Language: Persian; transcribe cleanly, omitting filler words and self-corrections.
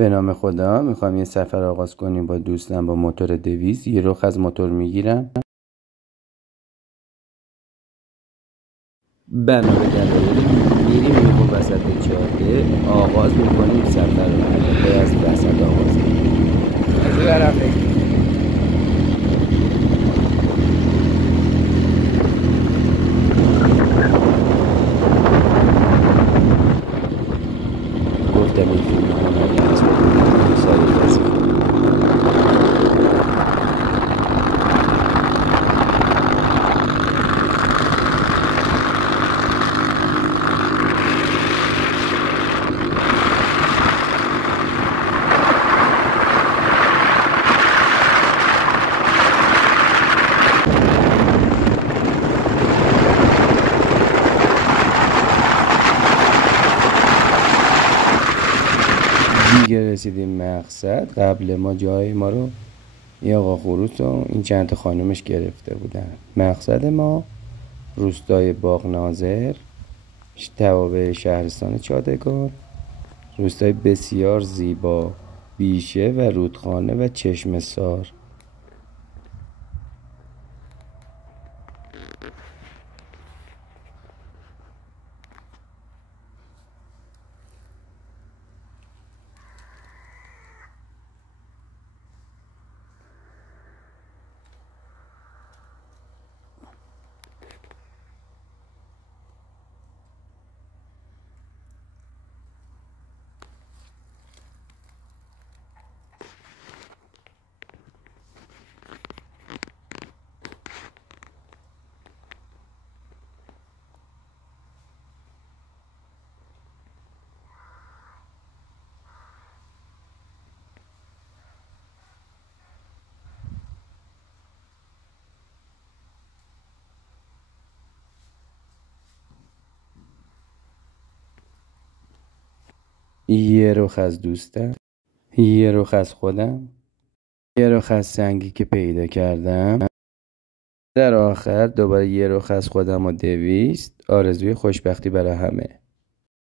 به نام خدا. میخوام یه سفر آغاز کنیم با دوستم با موتور 200. یه رخ از موتور میگیرم. بنا به دلایل میریم یهو وسط جاده آغاز میکنیم سفر رو. البته از وسط آغاز کنیم. از این طرف گفتم این فیلم هنری هست و سایه کسی. دیگه رسیدیم مقصد. قبل ما جای ما رو یه آقا خروس و این چند تا خانومش گرفته بودن. مقصد ما روستای باغ ناظر، توابع شهرستان چادگان. روستای بسیار زیبا، بیشه و رودخانه و چشمه سار. یه رخ از دوستم، یه رخ از خودم، یه رخ از سنگی که پیدا کردم. در آخر دوباره یه رخ از خودم و 200. آرزوی خوشبختی برای همه.